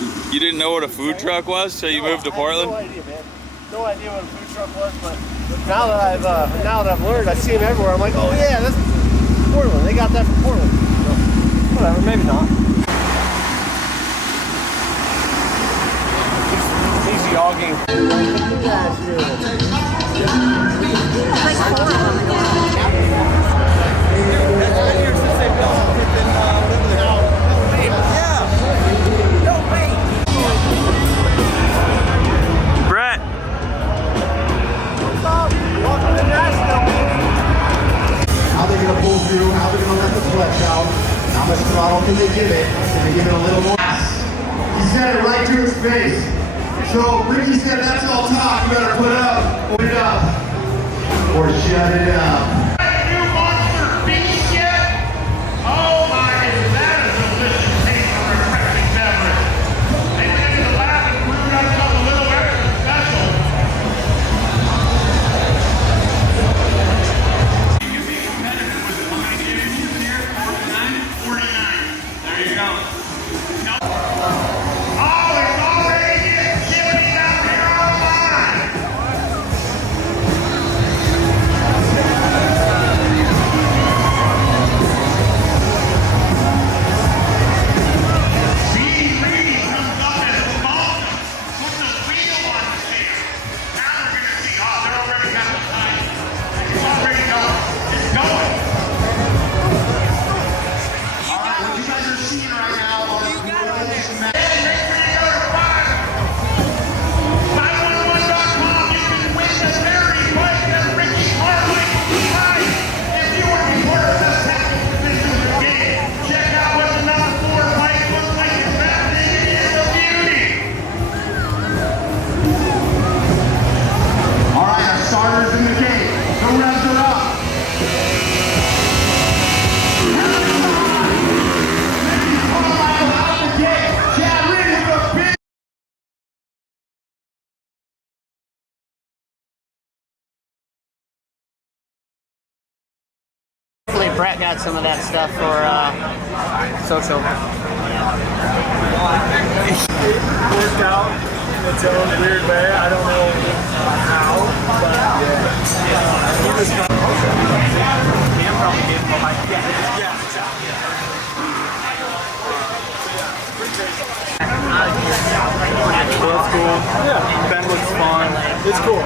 You didn't know what a food truck was, so you moved to Portland? I had no idea, man. No idea what a food truck was, but now that I've learned, I see them everywhere. I'm like, oh yeah, that's Portland. They got that from Portland. So, whatever, maybe not. He's jogging. Brett. What's up? Welcome to Nashville, baby. How they're going to pull through, how they're going to let the flesh out, how much throttle can they give it, can they give it a little more? He said it right to his face. So Ricky said that's all talk, you better put up, put it up, or shut it up. New monster beach yet? Oh my, that is a delicious taste of refreshing beverage. They went into the lab and brewed up something a little extra special. You can be competitive with the line divisions here, 49. There you go. No. Oh, it's already getting chilly down here online. Starters in the game. The revs are up. Out the gate. Chad Reed with a big. Hopefully Brett got some of that stuff for social. Worked out in its own weird way. I don't know how, but he was Cam probably gave him a mic. Well, that's cool. Yeah, Ben looks fun. It's cool.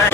It's